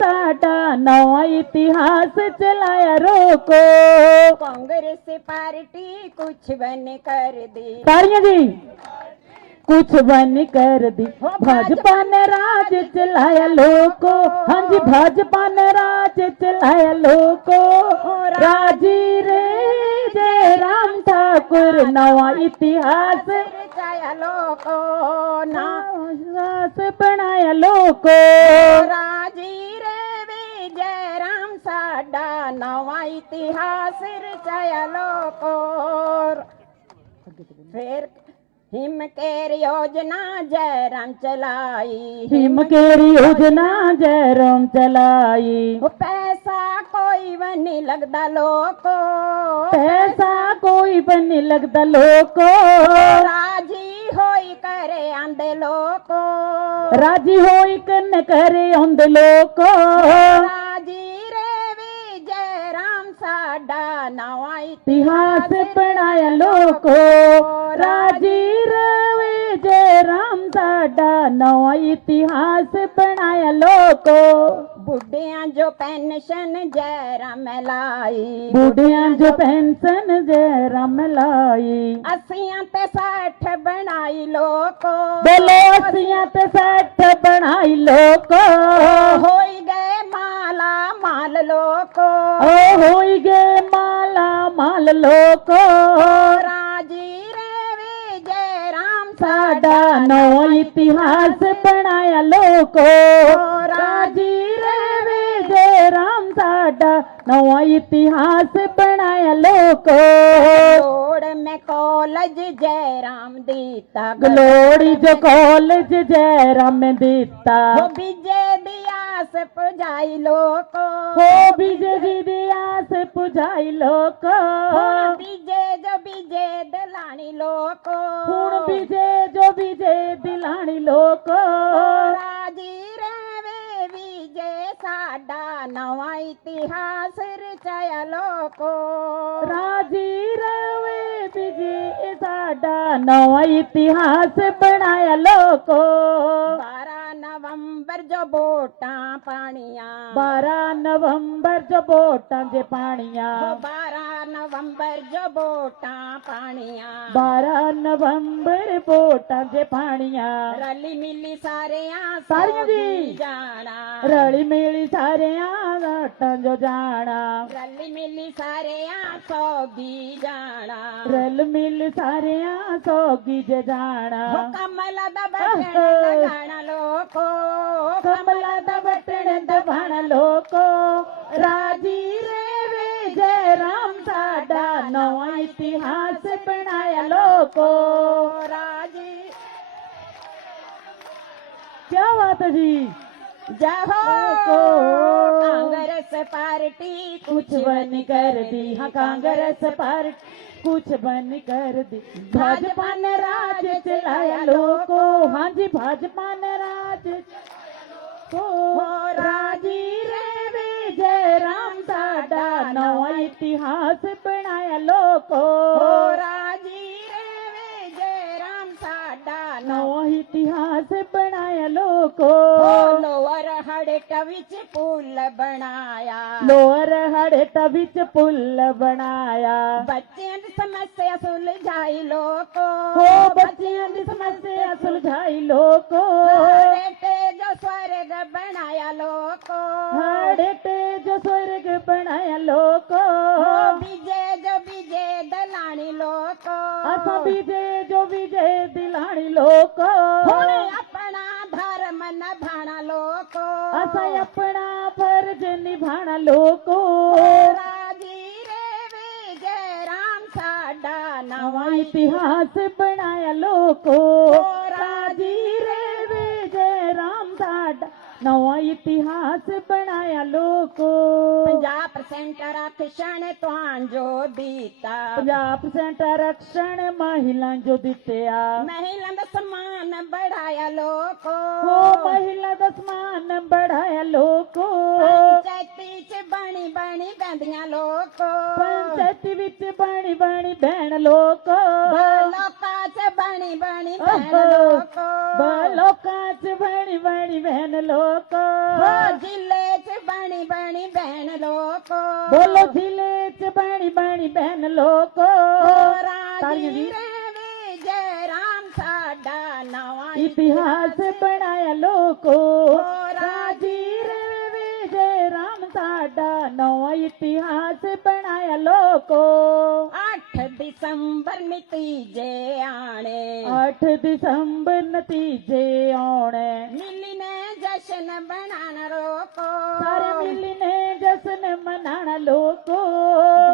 साडा नवा इतिहास चलाया रोको। कांग्रेस पार्टी कुछ बन कर दी। तालियां जी। कुछ बन कर दी। भाजपा ने राज चलाया लोको। हाँ जी भाजपा ने राज चलाया लोको। राजी रे जय राम ठाकुर नवा इतिहास रचाया लोको इतिहास बनाया लोको। राजी रे विजय राम साडा नवा इतिहास रचाया लोको। फिर हिम केर योजना जयराम चलाई। हिम केर योजना जयराम चलाई। पैसा कोई भी नहीं लगता लोको। पैसा कोई भी नहीं लगता लोको। राजी होई करे आंदे लोको। राजी होई कन करे आंदे लोको। राजी रे विजय राम साडा नवा इतिहास बनाया लोको। राजी रे जय राम साडा नवा इतिहास बनाया लोको। बुढ़िया जो पेंशन जयराम लाई। बुढ़िया जो पेंशन जयराम लाई। 80 ते 60 बनाई लोको। बोलो 80 ते 60 बनाई लोको। होई गए माला माल लोको। ओ होई गए माला माल लोको। राजी रे विजय राम साडा नवा इतिहास बनाया लोको। राजी रे विजय राम साडा नवा इतिहास बनाया लोको। गलोड़ में कॉलेज जयराम दीता। गलोड़ी जो कॉलेज जयराम दिता। वो विजय दियास पुजाई लोको। हो विजय जी दियास पुजाई लोको। विजय जो विजय दिलानी लोको। हुण विजय जो विजय दिलानी लोको। राजी रे वे विजय साडा नवा इतिहास रचाया लोको। राजी रवे विजय साडा नवा इतिहास बनाया लोको। 12 नवंबर जो वोटां पानियां। 12 नवंबर जो वोटां जे पानियां। 12 नवंबर जो वोटां पानियां। 12 नवंबर वोटां जे पानियां। रली मिली सारियां सारियां जी। सौगी जाना। रली मिली सारियां वोटां जो जाना। रली मिली सारियां सौगी जाना। रल मिल सारियां सौगी जे जाना। कमल दा बटन लगाना लोको। कमला दा बटन दबाना लोको। राजी रे विजय राम साडा नवा इतिहास बनाया लोको। राजी क्या बात है जी। जहो लोको। कांग्रेस पार्टी कुछ बन कर दी। हाँ कांग्रेस पार्टी कुछ बन कर दी। भाजपा ने राज चलाया लोको। हाँ जी भाजपा ने राज को। राजी रे विजय राम साडा नवा इतिहास बनाया लोको। राजी रे विजय राम साडा नवा इतिहास बनाया लोको। लोअर हड़क विच पुल बनाया। लोअर हड़क विच पुल बनाया। बच्चों की समस्या सुलझाई लोको। हो बच्चियां दी समस्या सुलझाई लोको। बेटे जो स्वर्ग बनाया लोको। हड़ेटे जो स्वर्ग बनाया लोको। विजय जो विजय दलानी लोको। असा विजय जो विजय दिलानी लोको। अपना धर्म निभाना लोको। असा अपना फर्ज निभाना लोको। राजी रे विजय राम साडा नवा नवा इतिहास बनाया लोको। राजी रे विजय राम साडा नवा इतिहास बनाया लोको। 50% आरक्षण तुहांजो दीता। 50% आरक्षण महिला जो दित्या। महिला दा सम्मान बढ़ाया लोको। हो महिला दा सम्मान बढ़ाया लोको। पंचायती च बनी बनी बंदियां लोको। पंचायती विच बनी बनी बहन लोको। लोकां च बनी बनी बहन लोको। लोकां च बनी बनी बहन लोको। जिले च बहन लोको बोलो जिले च बनी बनी बहन लोको तालियां राजी जी रहे जय राम साडा नवा इतिहास बनाया लोको राजी रवे जय राम साडा नवा इतिहास बनाया लोको 8 दिसंबर नतीजे आने 8 दिसंबर नतीजे आने मिली ने जश्न बनाना रोको सारे मिली ने जश्न मनाना लोको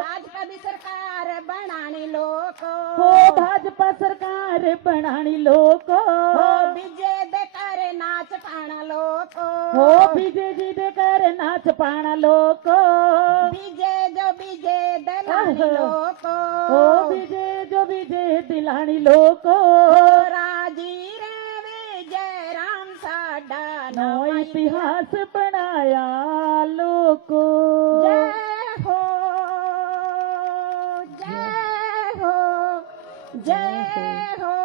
भाजपा की सरकार बनानी लोको हो भाजपा सरकार बनानी लोको हो विजय दे कर नाच पाना लोको हो विजय जी दे कर नाच पाना लोको विजय जो विजय दलानी लोको हो विजय जो विजय दिलानी लोको राजी रे जय राम साडा नवा इतिहास बनाया लोको जय हो जय हो जय हो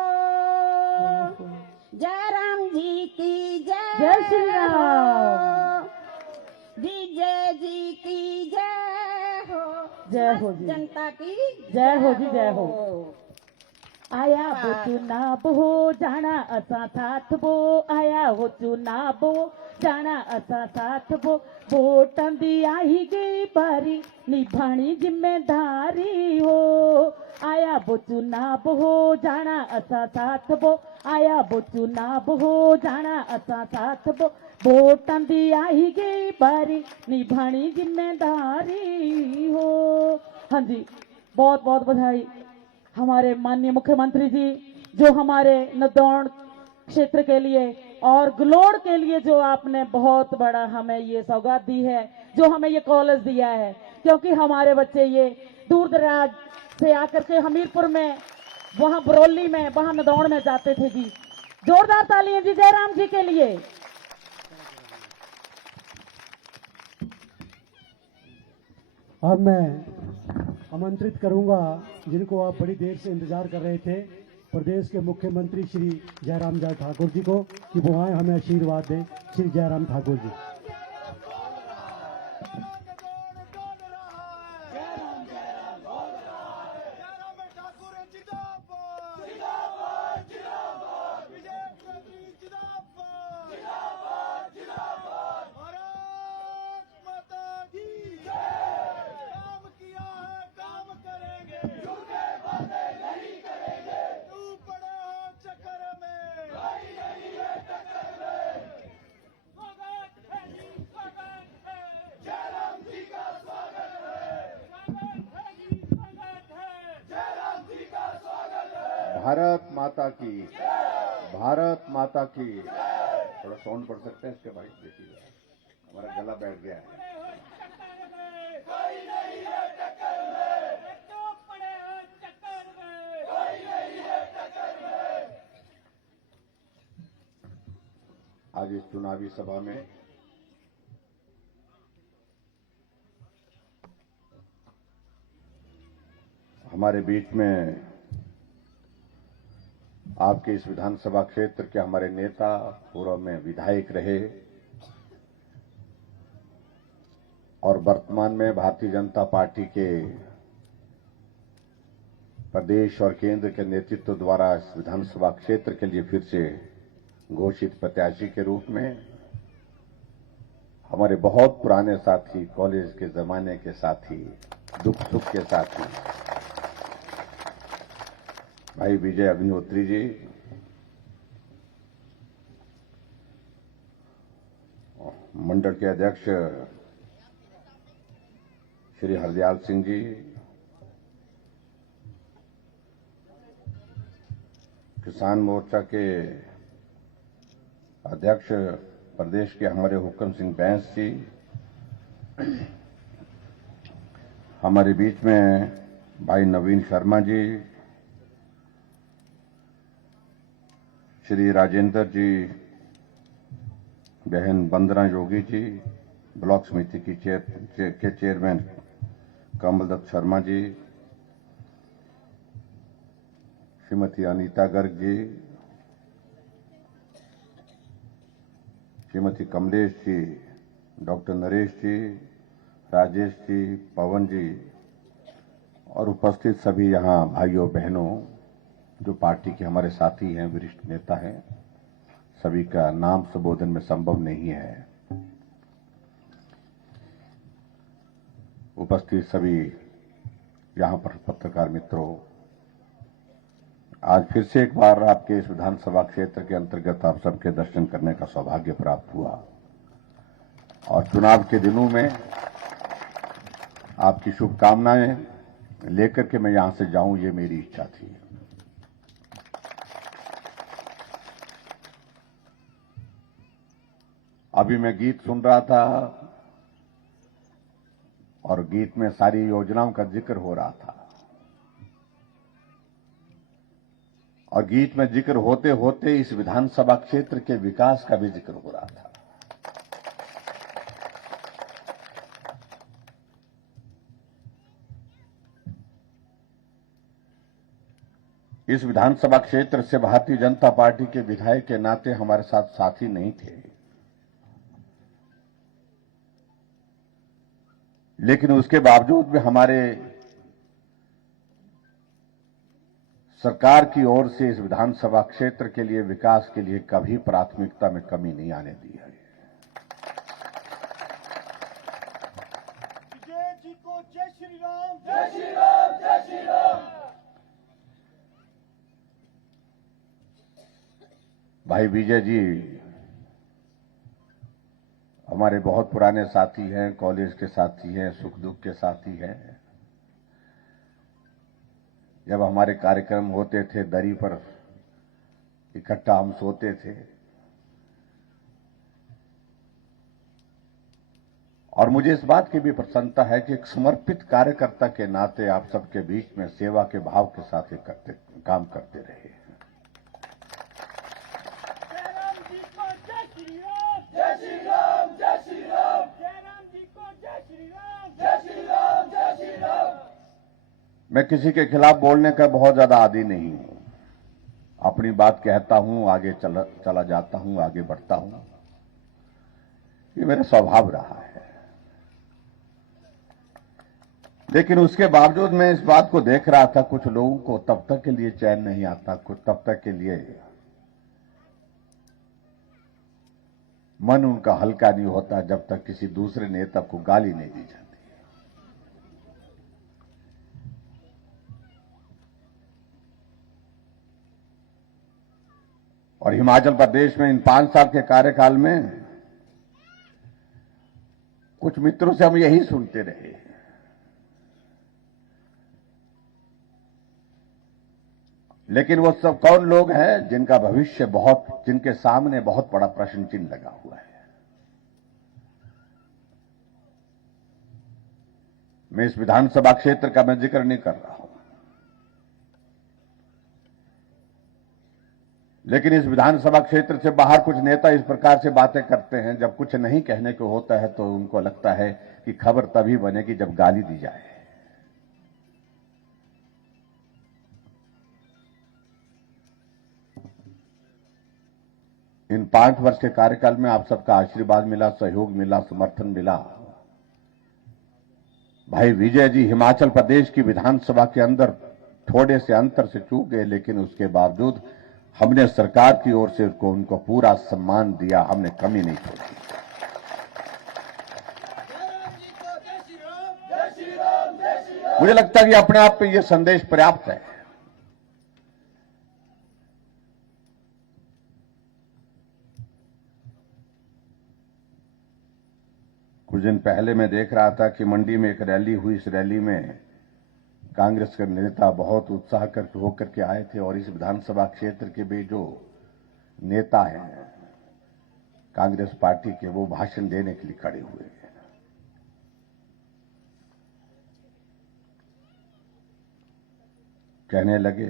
जय राम जी की जय जय श्री राम। विजय जी की जय हो जय हो जी जनता की जय हो जी जय हो आया वो चुनाव हो जाना असा साथ वो आया वो चुनाव हो जाना असा साथ वो वोटां दी आई गई बारी निभानी जिम्मेदारी हो आया वो चुनाव हो जाना असा साथ वो आया वो चुनाव हो जाना असा साथ वो वोटां दी आई गई बारी निभानी जिम्मेदारी हो। हाँ जी बहुत बहुत बधाई हमारे माननीय मुख्यमंत्री जी जो हमारे नदौन क्षेत्र के लिए और गलोड़ के लिए जो आपने बहुत बड़ा हमें ये सौगात दी है जो हमें ये कॉलेज दिया है क्योंकि हमारे बच्चे ये दूर दराज से आकर के हमीरपुर में वहां बरौली में वहां नदौन में जाते थे जी। जोरदार तालियां जी जयराम जी के लिए। अब मैं आमंत्रित करूंगा जिनको आप बड़ी देर से इंतजार कर रहे थे प्रदेश के मुख्यमंत्री श्री जयराम ठाकुर जी को कि वो आए हमें आशीर्वाद दें। श्री जयराम ठाकुर जी। भारत माता की भारत माता की। थोड़ा साउंड पढ़ सकते हैं इसके भाई देखिए हमारा गला बैठ गया है। आज इस चुनावी सभा में हमारे बीच में आपके इस विधानसभा क्षेत्र के हमारे नेता पूर्व में विधायक रहे और वर्तमान में भारतीय जनता पार्टी के प्रदेश और केंद्र के नेतृत्व द्वारा इस विधानसभा क्षेत्र के लिए फिर से घोषित प्रत्याशी के रूप में हमारे बहुत पुराने साथी कॉलेज के जमाने के साथी दुख सुख के साथी भाई विजय अग्निहोत्री जी, मंडल के अध्यक्ष श्री हरदयाल सिंह जी, किसान मोर्चा के अध्यक्ष प्रदेश के हमारे हुक्म सिंह बैंस जी, हमारे बीच में भाई नवीन शर्मा जी, श्री राजेंद्र जी, बहन बंदना योगी जी, ब्लॉक समिति की के चेयरमैन कमलदत्त शर्मा जी, श्रीमती अनीता गर्ग जी, श्रीमती कमलेश जी, डॉक्टर नरेश जी, राजेश जी, पवन जी और उपस्थित सभी यहाँ भाइयों बहनों जो पार्टी के हमारे साथी हैं, वरिष्ठ नेता हैं, सभी का नाम संबोधन में संभव नहीं है। उपस्थित सभी यहाँ पर पत्रकार मित्रों, आज फिर से एक बार आपके इस विधानसभा क्षेत्र के अंतर्गत आप सबके दर्शन करने का सौभाग्य प्राप्त हुआ और चुनाव के दिनों में आपकी शुभकामनाएं लेकर के मैं यहां से जाऊं, ये मेरी इच्छा थी। अभी मैं गीत सुन रहा था और गीत में सारी योजनाओं का जिक्र हो रहा था और गीत में जिक्र होते होते इस विधानसभा क्षेत्र के विकास का भी जिक्र हो रहा था। इस विधानसभा क्षेत्र से भारतीय जनता पार्टी के विधायक के नाते हमारे साथ साथी नहीं थे, लेकिन उसके बावजूद भी हमारे सरकार की ओर से इस विधानसभा क्षेत्र के लिए विकास के लिए कभी प्राथमिकता में कमी नहीं आने दी है। विजय जी को जय श्री राम, जय श्री राम, जय श्री राम। भाई विजय जी हमारे बहुत पुराने साथी हैं, कॉलेज के साथी हैं, सुख दुख के साथी हैं। जब हमारे कार्यक्रम होते थे दरी पर इकट्ठा हम सोते थे और मुझे इस बात की भी प्रसन्नता है कि एक समर्पित कार्यकर्ता के नाते आप सबके बीच में सेवा के भाव के साथ काम करते रहे। जय राम जी को जय श्री राम, जय श्री राम, जय श्री राम। जय राम जी को जय श्री राम, जय श्री राम, जय श्री राम। मैं किसी के खिलाफ बोलने का बहुत ज्यादा आदी नहीं हूं। अपनी बात कहता हूं, आगे चला जाता हूं, आगे बढ़ता हूं। ये मेरा स्वभाव रहा है। लेकिन उसके बावजूद मैं इस बात को देख रहा था, कुछ लोगों को तब तक के लिए चैन नहीं आता, कुछ तब तक के लिए मन उनका हल्का नहीं होता जब तक किसी दूसरे नेता को गाली नहीं दी जाती। और हिमाचल प्रदेश में इन 5 साल के कार्यकाल में कुछ मित्रों से हम यही सुनते रहे, लेकिन वो सब कौन लोग हैं जिनका भविष्य जिनके सामने बहुत बड़ा प्रश्न चिन्ह लगा हुआ है। मैं इस विधानसभा क्षेत्र का मैं जिक्र नहीं कर रहा हूं, लेकिन इस विधानसभा क्षेत्र से बाहर कुछ नेता इस प्रकार से बातें करते हैं, जब कुछ नहीं कहने को होता है तो उनको लगता है कि खबर तभी बनेगी जब गाली दी जाए। इन 5 वर्ष के कार्यकाल में आप सबका आशीर्वाद मिला, सहयोग मिला, समर्थन मिला। भाई विजय जी हिमाचल प्रदेश की विधानसभा के अंदर थोड़े से अंतर से चूक गए, लेकिन उसके बावजूद हमने सरकार की ओर से उनको पूरा सम्मान दिया, हमने कमी नहीं छोड़ी। मुझे लगता है कि अपने आप में यह संदेश पर्याप्त है। कुछ दिन पहले मैं देख रहा था कि मंडी में एक रैली हुई। इस रैली में कांग्रेस के नेता बहुत उत्साह होकर के आए थे और इस विधानसभा क्षेत्र के भी जो नेता हैं कांग्रेस पार्टी के, वो भाषण देने के लिए खड़े हुए हैं। कहने लगे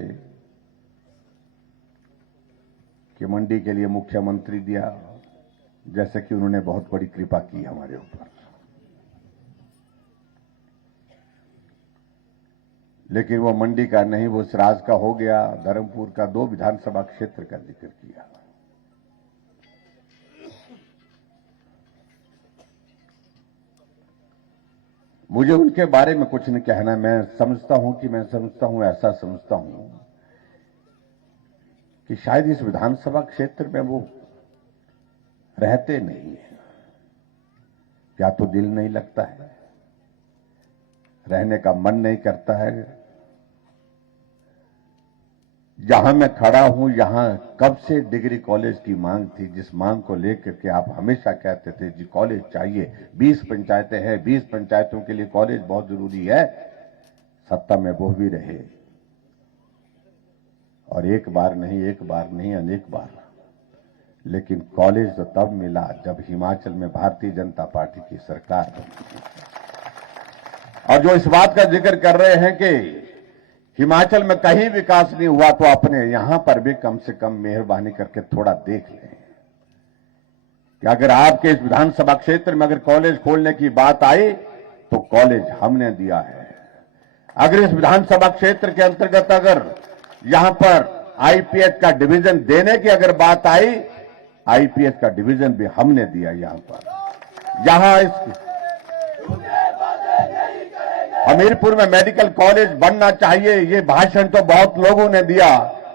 कि मंडी के लिए मुख्यमंत्री दिया, जैसे कि उन्होंने बहुत बड़ी कृपा की हमारे ऊपर। लेकिन वो मंडी का नहीं, वो सिराज का हो गया, धर्मपुर का, 2 विधानसभा क्षेत्र का जिक्र किया। मुझे उनके बारे में कुछ नहीं कहना। मैं समझता हूं ऐसा समझता हूं कि शायद इस विधानसभा क्षेत्र में वो रहते नहीं है, या तो दिल नहीं लगता है, रहने का मन नहीं करता है। जहां मैं खड़ा हूं, यहां कब से डिग्री कॉलेज की मांग थी, जिस मांग को लेकर के आप हमेशा कहते थे जी कॉलेज चाहिए। 20 पंचायतें हैं, 20 पंचायतों के लिए कॉलेज बहुत जरूरी है। सत्ता में वो भी रहे, और एक बार नहीं अनेक बार। लेकिन कॉलेज तो तब मिला जब हिमाचल में भारतीय जनता पार्टी की सरकार बनी। और जो इस बात का जिक्र कर रहे हैं कि हिमाचल में कहीं विकास नहीं हुआ, तो अपने यहां पर भी कम से कम मेहरबानी करके थोड़ा देख लें कि अगर आपके इस विधानसभा क्षेत्र में अगर कॉलेज खोलने की बात आई तो कॉलेज हमने दिया है। अगर इस विधानसभा क्षेत्र के अंतर्गत अगर यहां पर आईपीएच का डिवीजन देने की अगर बात आई, आईपीएच का डिवीजन भी हमने दिया। यहां पर हमीरपुर में मेडिकल कॉलेज बनना चाहिए, ये भाषण तो बहुत लोगों ने दिया,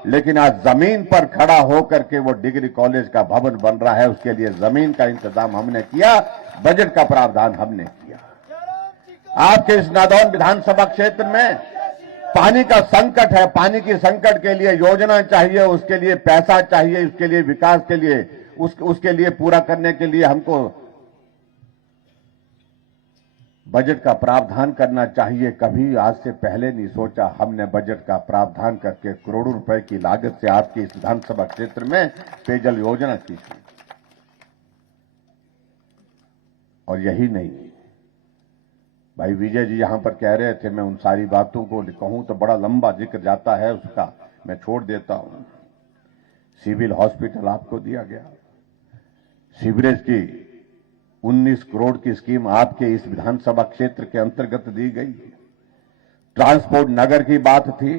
लेकिन आज जमीन पर खड़ा होकर के वो डिग्री कॉलेज का भवन बन रहा है। उसके लिए जमीन का इंतजाम हमने किया, बजट का प्रावधान हमने किया। आपके इस नादौन विधानसभा क्षेत्र में पानी का संकट है, पानी की संकट के लिए योजना चाहिए, उसके लिए पैसा चाहिए, उसके लिए विकास के लिए उसके लिए पूरा करने के लिए हमको बजट का प्रावधान करना चाहिए। कभी आज से पहले नहीं सोचा, हमने बजट का प्रावधान करके करोड़ों रुपए की लागत से आपके इस विधानसभा क्षेत्र में पेयजल योजना की थी। और यही नहीं, भाई विजय जी यहां पर कह रहे थे, मैं उन सारी बातों को कहूं तो बड़ा लंबा जिक्र जाता है उसका, मैं छोड़ देता हूं। सिविल हॉस्पिटल आपको दिया गया, सीवरेज की 19 करोड़ की स्कीम आपके इस विधानसभा क्षेत्र के अंतर्गत दी गई। ट्रांसपोर्ट नगर की बात थी,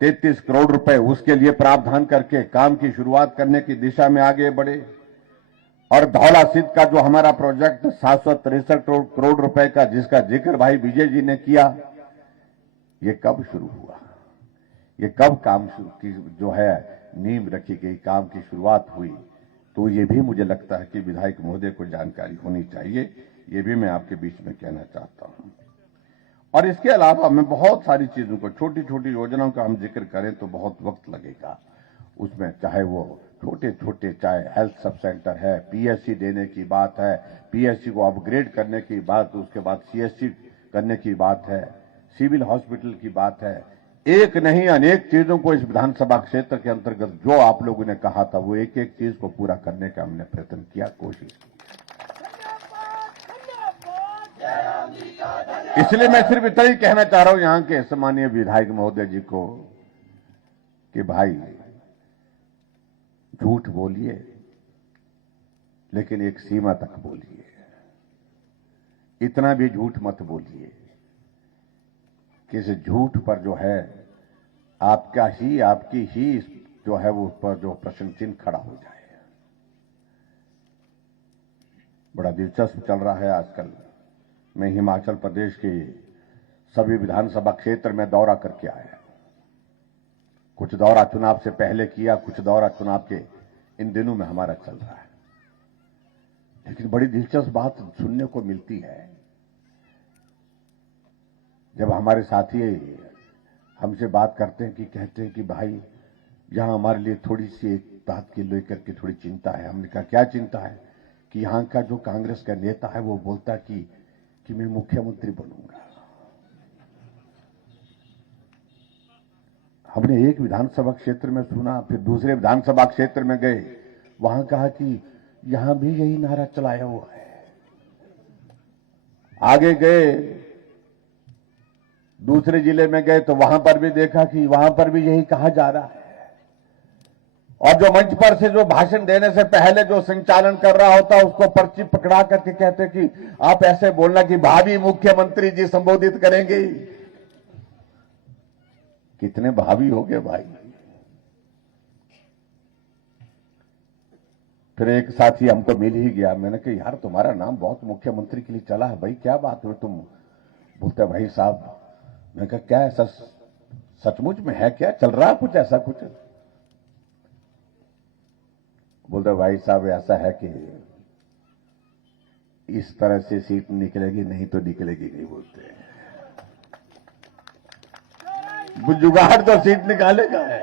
33 करोड़ रुपए उसके लिए प्रावधान करके काम की शुरुआत करने की दिशा में आगे बढ़े। और धौला सिद्ध का जो हमारा प्रोजेक्ट 763 करोड़ रुपए का, जिसका जिक्र भाई विजय जी ने किया, ये कब शुरू हुआ, ये कब काम की जो है नींव रखी गई, काम की शुरुआत हुई। तो ये भी मुझे लगता है कि विधायक महोदय को जानकारी होनी चाहिए, ये भी मैं आपके बीच में कहना चाहता हूं। और इसके अलावा मैं बहुत सारी चीजों को, छोटी छोटी योजनाओं का हम जिक्र करें तो बहुत वक्त लगेगा उसमें, चाहे वो छोटे छोटे, चाहे हेल्थ सब सेंटर है, पीएससी देने की बात है, पीएससी को अपग्रेड करने की बात, उसके बाद सीएससी करने की बात है, सिविल हॉस्पिटल की बात है। एक नहीं अनेक चीजों को इस विधानसभा क्षेत्र के अंतर्गत जो आप लोगों ने कहा था, वो एक एक चीज को पूरा करने का हमने प्रयत्न किया, कोशिश की। इसलिए मैं सिर्फ इतना ही कहना चाह रहा हूं यहां के सम्मानीय विधायक महोदय जी को कि भाई झूठ बोलिए, लेकिन एक सीमा तक बोलिए, इतना भी झूठ मत बोलिए कि इस झूठ पर जो है आपकी ही जो है वो पर जो प्रश्न चिन्ह खड़ा हो जाए। बड़ा दिलचस्प चल रहा है आजकल। मैं हिमाचल प्रदेश के सभी विधानसभा क्षेत्र में दौरा करके आया, कुछ दौरा चुनाव से पहले किया, कुछ दौरा चुनाव के इन दिनों में हमारा चल रहा है। लेकिन बड़ी दिलचस्प बात सुनने को मिलती है, जब हमारे साथी हमसे बात करते हैं कि कहते हैं कि भाई यहां हमारे लिए थोड़ी सी एक बात की लेकर के थोड़ी चिंता है। हमने कहा क्या चिंता है? कि यहां का जो कांग्रेस का नेता है वो बोलता है कि मैं मुख्यमंत्री बनूंगा। हमने एक विधानसभा क्षेत्र में सुना, फिर दूसरे विधानसभा क्षेत्र में गए, वहां कहा कि यहां भी यही नारा चलाया हुआ है। आगे गए, दूसरे जिले में गए तो वहां पर भी देखा कि वहां पर भी यही कहा जा रहा है। और जो मंच पर से जो भाषण देने से पहले जो संचालन कर रहा होता है, उसको पर्ची पकड़ा करके कहते कि आप ऐसे बोलना कि भावी मुख्यमंत्री जी संबोधित करेंगे। कितने भावी हो गए भाई। फिर एक साथी हमको मिल ही गया, मैंने कहा यार तुम्हारा नाम बहुत मुख्यमंत्री के लिए चला है भाई, क्या बात है, तुम बोलते भाई साहब, मैं कहा क्या ऐसा सचमुच में है, क्या चल रहा कुछ ऐसा कुछ? बोलते भाई साहब ऐसा है कि इस तरह से सीट निकलेगी नहीं तो निकलेगी नहीं। बोलते जुगाड़ तो सीट निकालेगा है।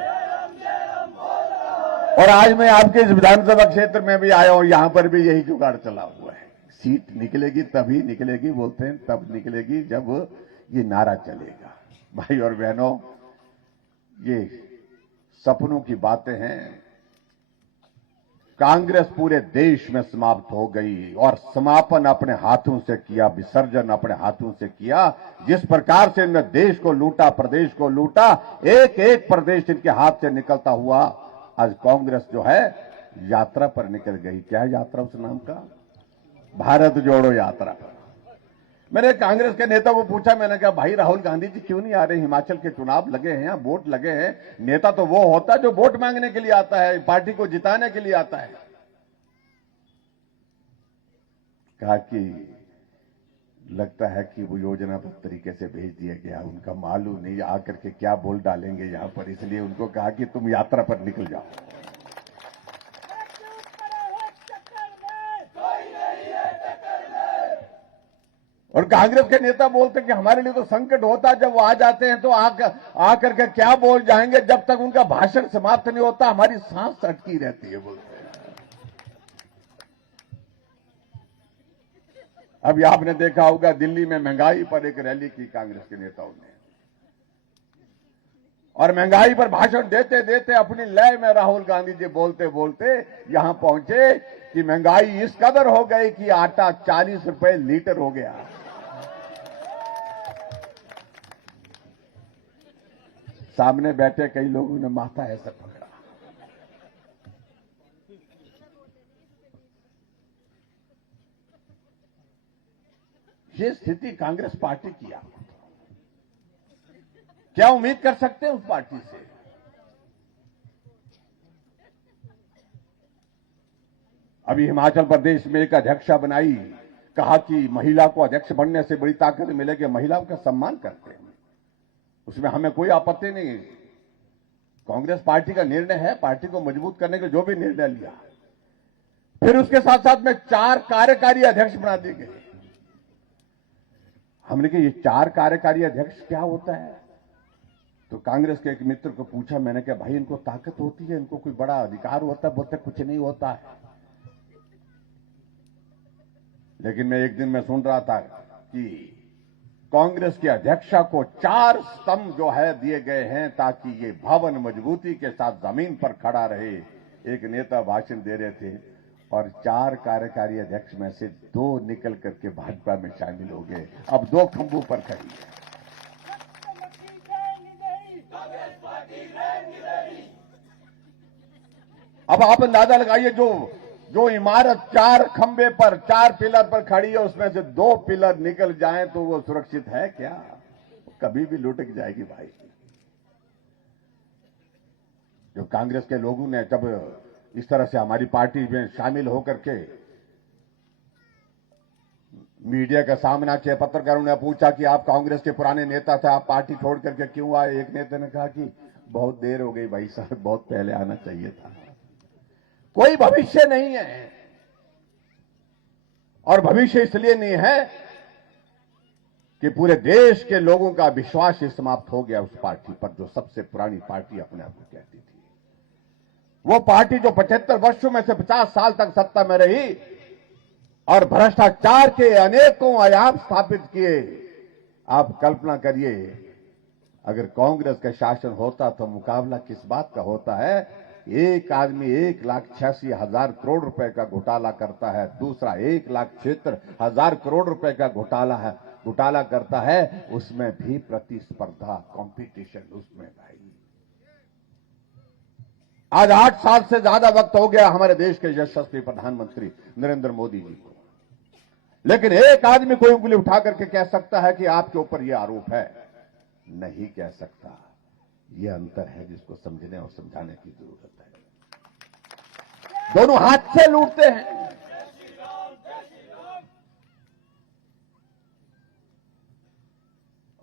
और आज मैं आपके इस विधानसभा क्षेत्र में भी आया हूं, यहां पर भी यही जुगाड़ चला हुआ है। सीट निकलेगी तभी निकलेगी, बोलते हैं तब निकलेगी जब ये नारा चलेगा। भाई और बहनों, ये सपनों की बातें हैं। कांग्रेस पूरे देश में समाप्त हो गई और समापन अपने हाथों से किया, विसर्जन अपने हाथों से किया। जिस प्रकार से इन्होंने देश को लूटा, प्रदेश को लूटा, एक एक प्रदेश इनके हाथ से निकलता हुआ आज कांग्रेस जो है यात्रा पर निकल गई। क्या यात्रा उस नाम का? भारत जोड़ो यात्रा। मैंने कांग्रेस के नेता को पूछा, मैंने कहा भाई राहुल गांधी जी क्यों नहीं आ रहे? हिमाचल के चुनाव लगे हैं, वोट लगे हैं। नेता तो वो होता है जो वोट मांगने के लिए आता है, पार्टी को जिताने के लिए आता है। कहा कि लगता है कि वो योजनाबद्ध तरीके से भेज दिया गया, उनका मालूम नहीं आकर के क्या बोल डालेंगे यहां पर, इसलिए उनको कहा कि तुम यात्रा पर निकल जाओ। और कांग्रेस के नेता बोलते हैं कि हमारे लिए तो संकट होता है जब वो आ जाते हैं तो आकर के क्या बोल जाएंगे, जब तक उनका भाषण समाप्त नहीं होता हमारी सांस अटकी रहती है। बोलते हैं अभी आपने देखा होगा दिल्ली में महंगाई पर एक रैली की कांग्रेस के नेताओं ने, और महंगाई पर भाषण देते देते अपनी लय में राहुल गांधी जी बोलते बोलते यहां पहुंचे कि महंगाई इस कदर हो गई कि आटा 40 रुपए लीटर हो गया। सामने बैठे कई लोगों ने माथा ऐसा पकड़ा। ये स्थिति कांग्रेस पार्टी की है। क्या उम्मीद कर सकते हैं उस पार्टी से? अभी हिमाचल प्रदेश में एक अध्यक्षा बनाई, कहा कि महिला को अध्यक्ष बनने से बड़ी ताकत मिलेगी, महिलाओं का सम्मान करते हैं, उसमें हमें कोई आपत्ति नहीं। कांग्रेस पार्टी का निर्णय है, पार्टी को मजबूत करने के लिए जो भी निर्णय लिया। फिर उसके साथ साथ में 4 कार्यकारी अध्यक्ष बना दिए गए। हमने कहा ये 4 कार्यकारी अध्यक्ष क्या होता है? तो कांग्रेस के एक मित्र को पूछा, मैंने कहा भाई इनको ताकत होती है, इनको कोई बड़ा अधिकार होता है? बोलते कुछ नहीं होता है। लेकिन मैं एक दिन में सुन रहा था कि कांग्रेस के अध्यक्षा को 4 स्तंभ जो है दिए गए हैं ताकि ये भवन मजबूती के साथ जमीन पर खड़ा रहे। एक नेता भाषण दे रहे थे और 4 कार्यकारी अध्यक्ष में से 2 निकल करके भाजपा में शामिल हो गए, अब 2 खंभों पर खड़ी है। अब आप अंदाजा लगाइए, जो इमारत 4 खंबे पर 4 पिलर पर खड़ी है उसमें से 2 पिलर निकल जाएं तो वो सुरक्षित है क्या? कभी भी लुढ़क जाएगी भाई। जो कांग्रेस के लोगों ने जब इस तरह से हमारी पार्टी में शामिल होकर के मीडिया का सामना किया, पत्रकारों ने पूछा कि आप कांग्रेस के पुराने नेता थे, आप पार्टी छोड़ करके क्यों आए? एक नेता ने कहा कि बहुत देर हो गई भाई साहब, बहुत पहले आना चाहिए था। कोई भविष्य नहीं है, और भविष्य इसलिए नहीं है कि पूरे देश के लोगों का विश्वास ही समाप्त हो गया उस पार्टी पर जो सबसे पुरानी पार्टी अपने आप को कहती थी। वो पार्टी जो 75 वर्षों में से 50 साल तक सत्ता में रही और भ्रष्टाचार के अनेकों आयाम स्थापित किए। आप कल्पना करिए, अगर कांग्रेस का शासन होता तो मुकाबला किस बात का होता है? एक आदमी 1,86,000 करोड़ रुपए का घोटाला करता है, दूसरा 1,76,000 करोड़ रुपए का घोटाला करता है, उसमें भी प्रतिस्पर्धा, कंपटीशन उसमें भाई। आज 8 साल से ज्यादा वक्त हो गया हमारे देश के यशस्वी प्रधानमंत्री नरेंद्र मोदी जी को, लेकिन एक आदमी कोई उंगली उठा करके कह सकता है कि आपके ऊपर यह आरोप है? नहीं कह सकता। यह अंतर है जिसको समझने और समझाने की जरूरत है। दोनों हाथ से लूटते हैं।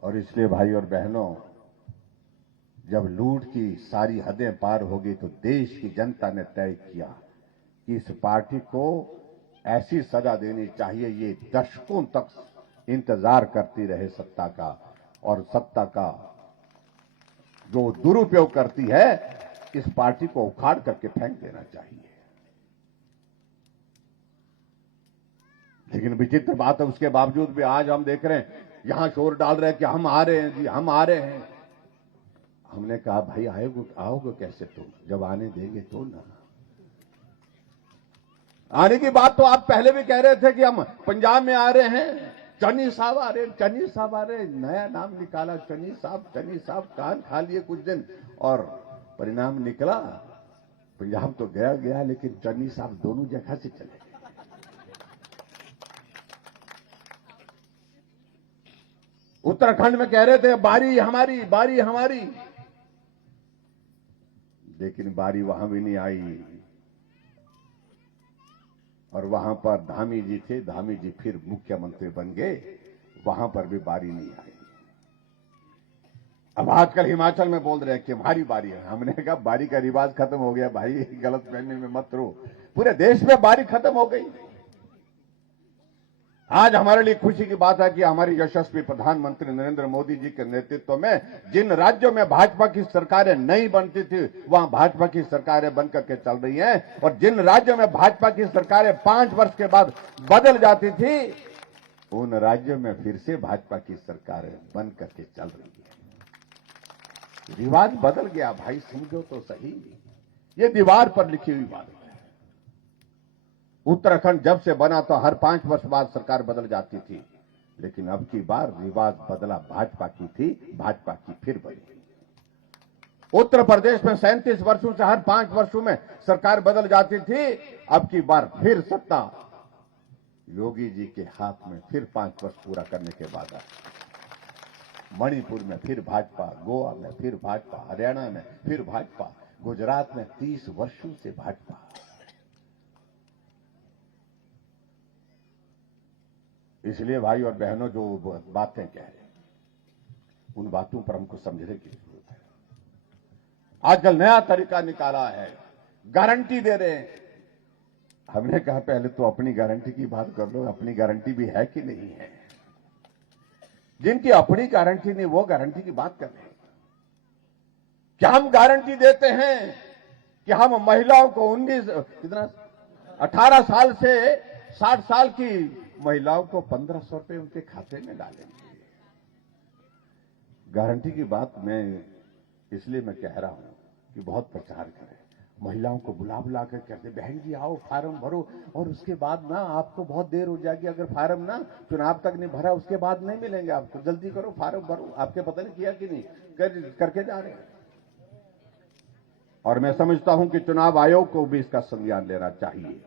और इसलिए भाई और बहनों, जब लूट की सारी हदें पार होगी तो देश की जनता ने तय किया कि इस पार्टी को ऐसी सजा देनी चाहिए, ये दशकों तक इंतजार करती रहे सत्ता का, और सत्ता का जो दुरुपयोग करती है इस पार्टी को उखाड़ करके फेंक देना चाहिए। लेकिन विचित्र बात है, उसके बावजूद भी आज हम देख रहे हैं यहां शोर डाल रहे हैं कि हम आ रहे हैं जी, हम आ रहे हैं। हमने कहा भाई आओगे कैसे तुम, जब आने देंगे तो ना। आने की बात तो आप पहले भी कह रहे थे कि हम पंजाब में आ रहे हैं, चन्नी साहब आ रहे, चन्नी साहब आ रहे, नया नाम निकाला चन्नी साहब, कान खा लिए कुछ दिन और परिणाम निकला पंजाब तो गया, लेकिन चन्नी साहब दोनों जगह से चले गए। उत्तराखंड में कह रहे थे बारी हमारी, लेकिन बारी वहां भी नहीं आई, और वहां पर धामी जी थे, धामी जी फिर मुख्यमंत्री बन गए, वहां पर भी बारी नहीं आई। अब आजकल हिमाचल में बोल रहे हैं कि हमारी बारी है। हमने कहा बारी का रिवाज खत्म हो गया भाई, गलत फहमी में मत रहो, पूरे देश में बारी खत्म हो गई। आज हमारे लिए खुशी की बात है कि हमारे यशस्वी प्रधानमंत्री नरेंद्र मोदी जी के नेतृत्व में जिन राज्यों में भाजपा की सरकारें नहीं बनती थी वहां भाजपा की सरकारें बनकर के चल रही हैं, और जिन राज्यों में भाजपा की सरकारें 5 वर्ष के बाद बदल जाती थी उन राज्यों में फिर से भाजपा की सरकारें बनकर के चल रही है। रिवाज बदल गया भाई, समझो तो सही, ये दीवार पर लिखी हुई बात है। उत्तराखंड जब से बना तो हर 5 वर्ष बाद सरकार बदल जाती थी, लेकिन अब की बार रिवाज बदला, भाजपा की थी, भाजपा की फिर बनी। उत्तर प्रदेश में 37 वर्षों से हर 5 वर्षों में सरकार बदल जाती थी, अब की बार फिर सत्ता योगी जी के हाथ में, फिर 5 वर्ष पूरा करने के बाद मणिपुर में फिर भाजपा, गोवा में फिर भाजपा, हरियाणा में फिर भाजपा, गुजरात में 30 वर्षों से भाजपा। इसलिए भाई और बहनों, जो बातें कह रहे हैं उन बातों पर हमको समझने की जरूरत है। आजकल नया तरीका निकाला है, गारंटी दे रहे हैं। हमने कहा पहले तो अपनी गारंटी की बात कर लो, अपनी गारंटी भी है कि नहीं है। जिनकी अपनी गारंटी नहीं वो गारंटी की बात कर रहे हैं। क्या हम गारंटी देते हैं कि हम महिलाओं को 18 साल से 60 साल की महिलाओं को 1500 रुपए उनके खाते में डालेंगे? गारंटी की बात मैं इसलिए मैं कह रहा हूं कि बहुत प्रचार करें, महिलाओं को बुला कर कहते बहन जी आओ फार्म भरो, और उसके बाद ना आपको बहुत देर हो जाएगी, अगर फार्म ना चुनाव तक नहीं भरा उसके बाद नहीं मिलेंगे आपको, जल्दी करो फार्म भरो। आपके पता नहीं किया कि नहीं, करके जा रहे हैं। और मैं समझता हूं कि चुनाव आयोग को भी इसका संज्ञान लेना चाहिए।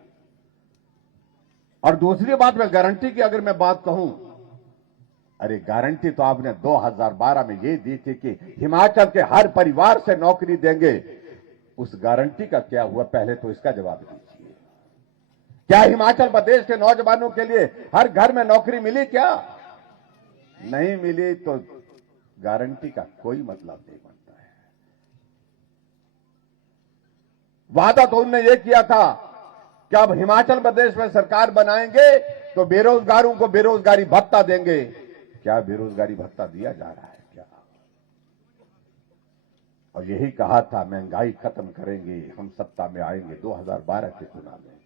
और दूसरी बात, मैं गारंटी की अगर मैं बात कहूं, अरे गारंटी तो आपने 2012 में ये दी थी कि हिमाचल के हर परिवार से नौकरी देंगे। उस गारंटी का क्या हुआ, पहले तो इसका जवाब दीजिए। क्या हिमाचल प्रदेश के नौजवानों के लिए हर घर में नौकरी मिली? क्या नहीं मिली तो गारंटी का कोई मतलब नहीं बनता है। वादा तो उन्होंने ये किया था कि अब हिमाचल प्रदेश में सरकार बनाएंगे तो बेरोजगारों को बेरोजगारी भत्ता देंगे। क्या बेरोजगारी भत्ता दिया जा रहा है क्या? और यही कहा था महंगाई खत्म करेंगे, हम सत्ता में आएंगे 2012 के चुनाव में,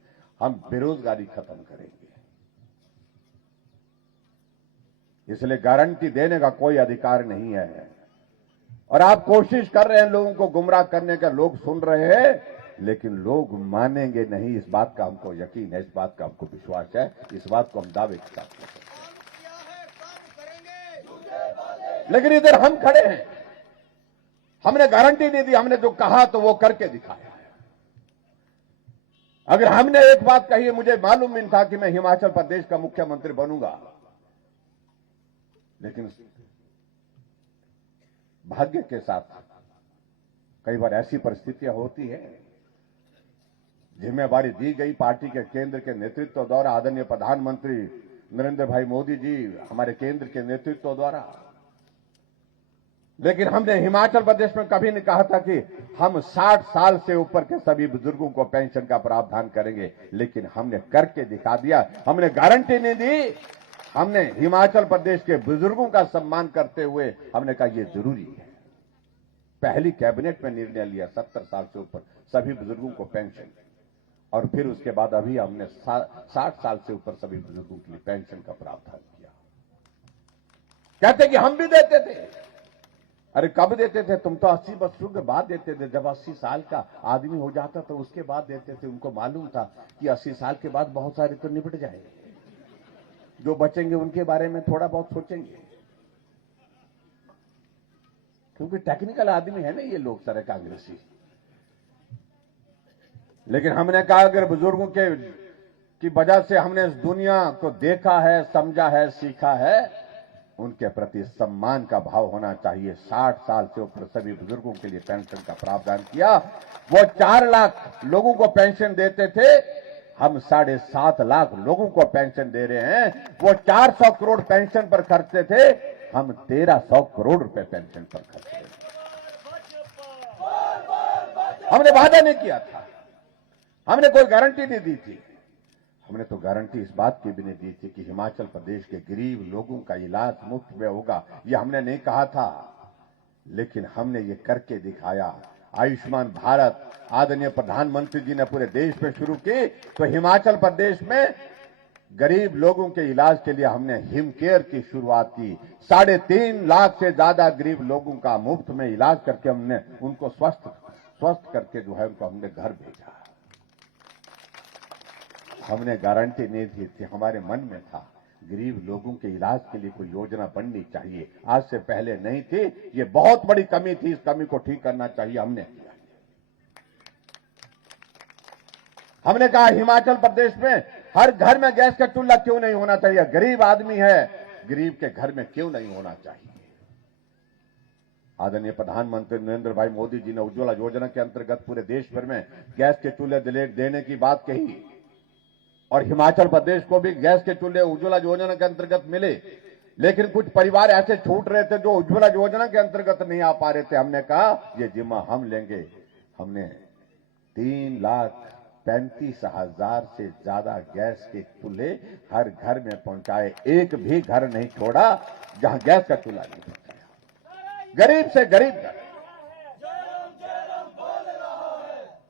हम बेरोजगारी खत्म करेंगे। इसलिए गारंटी देने का कोई अधिकार नहीं है। और आप कोशिश कर रहे हैं लोगों को गुमराह करने का, लोग सुन रहे हैं लेकिन लोग मानेंगे नहीं, इस बात का हमको यकीन है, इस बात का हमको विश्वास है, इस बात को हम दावे के साथ कहते हैं। लेकिन इधर हम खड़े हैं, हमने गारंटी नहीं दी, हमने जो कहा तो वो करके दिखाया है। अगर हमने एक बात कही है, मुझे मालूम नहीं था कि मैं हिमाचल प्रदेश का मुख्यमंत्री बनूंगा, लेकिन भाग्य के साथ कई बार ऐसी परिस्थितियां होती है, जिम्मेवारी दी गई पार्टी के केंद्र के नेतृत्व द्वारा, आदरणीय प्रधानमंत्री नरेंद्र भाई मोदी जी हमारे केंद्र के नेतृत्व द्वारा, लेकिन हमने हिमाचल प्रदेश में कभी नहीं कहा था कि हम 60 साल से ऊपर के सभी बुजुर्गों को पेंशन का प्रावधान करेंगे, लेकिन हमने करके दिखा दिया। हमने गारंटी नहीं दी, हमने हिमाचल प्रदेश के बुजुर्गों का सम्मान करते हुए हमने कहा यह जरूरी है। पहली कैबिनेट में निर्णय लिया 70 साल से ऊपर सभी बुजुर्गों को पेंशन, और फिर उसके बाद अभी हमने 60 साल से ऊपर सभी बुजुर्गों के लिए पेंशन का प्रावधान किया। कहते कि हम भी देते थे। अरे कब देते थे? तुम तो 80 वर्षों के बाद देते थे। जब 80 साल का आदमी हो जाता तो उसके बाद देते थे। उनको मालूम था कि 80 साल के बाद बहुत सारे तो निपट जाएंगे, जो बचेंगे उनके बारे में थोड़ा बहुत सोचेंगे, क्योंकि टेक्निकल आदमी है ना ये लोग सारे कांग्रेसी। लेकिन हमने कहा अगर बुजुर्गों की वजह से हमने इस दुनिया को देखा है, समझा है, सीखा है, उनके प्रति सम्मान का भाव होना चाहिए। 60 साल से ऊपर सभी बुजुर्गों के लिए पेंशन का प्रावधान किया। वो 4 लाख लोगों को पेंशन देते थे, हम 7.5 लाख लोगों को पेंशन दे रहे हैं। वो 400 करोड़ पेंशन पर खर्चते थे, हम 1300 करोड़ रुपए पेंशन पर खर्च रहे हैं। हमने वादा नहीं किया था, हमने कोई गारंटी नहीं दी थी। हमने तो गारंटी इस बात की भी नहीं दी थी कि हिमाचल प्रदेश के गरीब लोगों का इलाज मुफ्त में होगा, ये हमने नहीं कहा था, लेकिन हमने ये करके दिखाया। आयुष्मान भारत आदरणीय प्रधानमंत्री जी ने पूरे देश में शुरू की, तो हिमाचल प्रदेश में गरीब लोगों के इलाज के लिए हमने हिम केयर की शुरुआत की। 3.5 लाख से ज्यादा गरीब लोगों का मुफ्त में इलाज करके हमने उनको स्वस्थ करके जो है उनको हमने घर भेजा। हमने गारंटी नहीं दी थी, हमारे मन में था गरीब लोगों के इलाज के लिए कोई योजना बननी चाहिए। आज से पहले नहीं थी, ये बहुत बड़ी कमी थी, इस कमी को ठीक करना चाहिए, हमने किया। हमने कहा हिमाचल प्रदेश में हर घर में गैस का चूल्हा क्यों नहीं होना चाहिए? गरीब आदमी है, गरीब के घर में क्यों नहीं होना चाहिए? आदरणीय प्रधानमंत्री नरेंद्र भाई मोदी जी ने उज्ज्वला योजना के अंतर्गत पूरे देश भर में गैस के चूल्हे देने की बात कही, और हिमाचल प्रदेश को भी गैस के चूल्हे उज्ज्वला योजना के अंतर्गत मिले। लेकिन कुछ परिवार ऐसे छूट रहे थे जो उज्ज्वला योजना के अंतर्गत नहीं आ पा रहे थे। हमने कहा ये जिम्मा हम लेंगे। हमने 3,35,000 से ज्यादा गैस के चूल्हे हर घर में पहुंचाए। एक भी घर नहीं छोड़ा जहां गैस का चूल्हा नहीं पहुंचाया। गरीब से गरीब घर।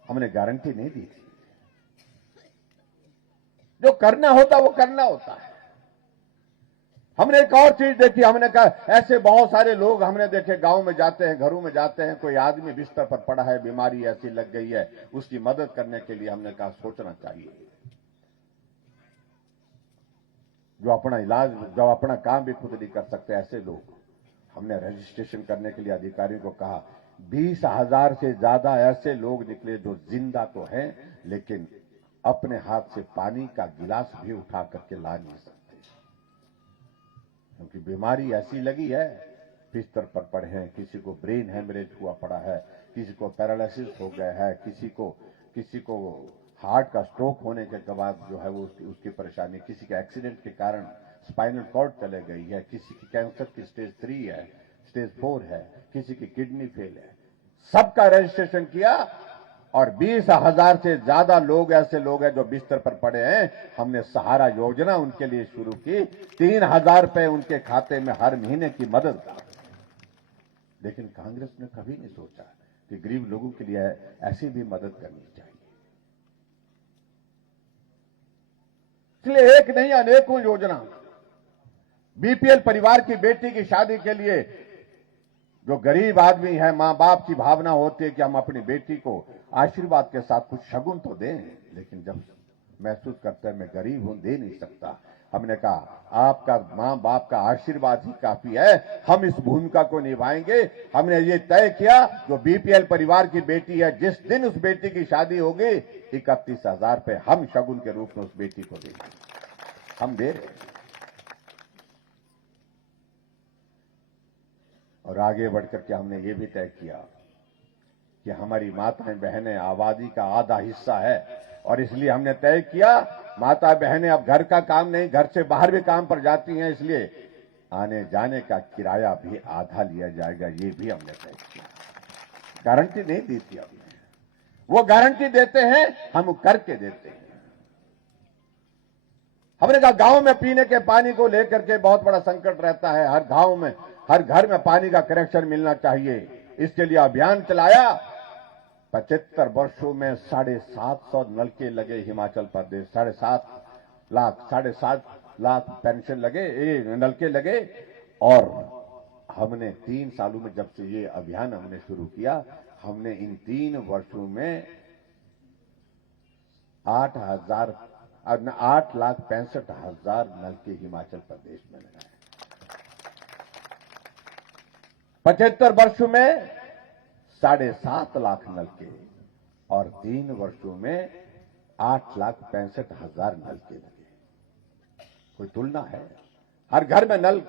हमने गारंटी नहीं दी थी, जो करना होता वो करना होता है। हमने एक और चीज देखी, हमने कहा ऐसे बहुत सारे लोग हमने देखे गांव में जाते हैं, घरों में जाते हैं, कोई आदमी बिस्तर पर पड़ा है, बीमारी ऐसी लग गई है, उसकी मदद करने के लिए हमने कहा सोचना चाहिए। जो अपना इलाज, जो अपना काम भी खुद नहीं कर सकते, ऐसे लोग हमने रजिस्ट्रेशन करने के लिए अधिकारियों को कहा। 20,000 से ज्यादा ऐसे लोग निकले जो जिंदा तो हैं, लेकिन अपने हाथ से पानी का गिलास भी उठा करके ला नहीं सकते, क्योंकि बीमारी ऐसी लगी है, बिस्तर पर पड़े हैं। किसी को ब्रेन हेमरेज हुआ पड़ा है, किसी को पैरालिसिस हो गया है, किसी को हार्ट का स्ट्रोक होने के बाद जो है वो उसकी परेशानी, किसी के एक्सीडेंट के कारण स्पाइनल कॉर्ड चले गई है, किसी की कैंसर की स्टेज 3 है, स्टेज 4 है, किसी की किडनी फेल है। सबका रजिस्ट्रेशन किया, और 20,000 से ज्यादा लोग ऐसे लोग हैं जो बिस्तर पर पड़े हैं। हमने सहारा योजना उनके लिए शुरू की, 3,000 रुपए उनके खाते में हर महीने की मदद का। लेकिन कांग्रेस ने कभी नहीं सोचा कि गरीब लोगों के लिए ऐसी भी मदद करनी चाहिए। इसलिए एक नहीं अनेकों योजना, बीपीएल परिवार की बेटी की शादी के लिए जो गरीब आदमी है, मां बाप की भावना होती है कि हम अपनी बेटी को आशीर्वाद के साथ कुछ शगुन तो दें, लेकिन जब महसूस करते हैं मैं गरीब हूं, दे नहीं सकता, हमने कहा आपका मां बाप का आशीर्वाद ही काफी है, हम इस भूमिका को निभाएंगे। हमने ये तय किया, जो बीपीएल परिवार की बेटी है, जिस दिन उस बेटी की शादी होगी 31,000 रुपए हम शगुन के रूप में उस बेटी को देंगे, हम दे रहे हैं। और आगे बढ़कर के हमने ये भी तय किया कि हमारी माताएं बहनें आबादी का आधा हिस्सा है, और इसलिए हमने तय किया माता बहनें अब घर का काम नहीं, घर से बाहर भी काम पर जाती हैं, इसलिए आने जाने का किराया भी आधा लिया जाएगा, ये भी हमने तय किया। गारंटी नहीं दी थी हमने, वो गारंटी देते हैं, हम करके देते हैं। हमने कहा गांव में पीने के पानी को लेकर के बहुत बड़ा संकट रहता है, हर गांव में हर घर में पानी का कनेक्शन मिलना चाहिए। इसके लिए अभियान चलाया। 75 वर्षों में 750 नलके लगे हिमाचल प्रदेश, 7.5 लाख पेंशन लगे, नलके लगे। और हमने 3 सालों में जब से ये अभियान हमने शुरू किया, हमने इन 3 वर्षों में 8,65,000 नलके हिमाचल प्रदेश में लगाए। 75 वर्षों में 7.5 लाख नलके और 3 वर्षों में 8,65,000 नलके लगे। कोई तुलना है? हर घर में नल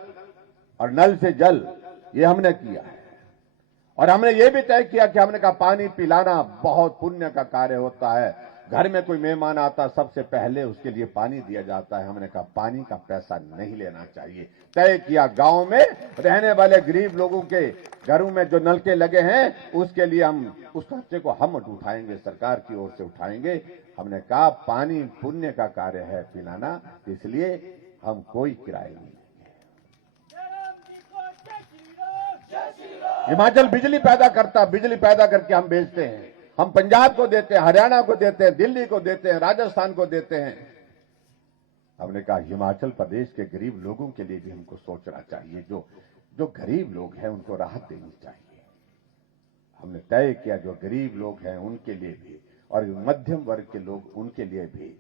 और नल से जल, ये हमने किया है। और हमने ये भी तय किया कि हमने कहा पानी पिलाना बहुत पुण्य का कार्य होता है। घर में कोई मेहमान आता, सबसे पहले उसके लिए पानी दिया जाता है। हमने कहा पानी का पैसा नहीं लेना चाहिए। तय किया गांव में रहने वाले गरीब लोगों के घरों में जो नलके लगे हैं, उसके लिए हम उस खर्चे को हम उठाएंगे, सरकार की ओर से उठाएंगे। हमने कहा पानी पुण्य का कार्य है पिलाना, इसलिए हम कोई किराया नहीं। हिमाचल बिजली पैदा करता, बिजली पैदा करके हम बेचते हैं। हम पंजाब को देते हैं, हरियाणा को देते हैं, दिल्ली को देते हैं, राजस्थान को देते हैं। हमने कहा हिमाचल प्रदेश के गरीब लोगों के लिए भी हमको सोचना चाहिए। जो गरीब लोग हैं उनको राहत देनी चाहिए। हमने तय किया जो गरीब लोग हैं उनके लिए भी, और मध्यम वर्ग के लोग उनके लिए भी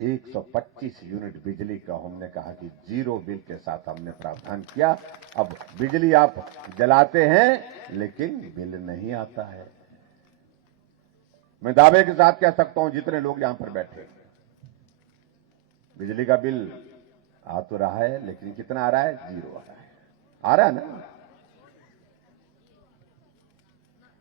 125 यूनिट बिजली का हमने कहा कि 0 बिल के साथ हमने प्रावधान किया। अब बिजली आप जलाते हैं लेकिन बिल नहीं आता है। मैं दावे के साथ कह सकता हूं, जितने लोग यहां पर बैठे, बिजली का बिल आ तो रहा है लेकिन कितना आ रहा है? 0 आ रहा है ना।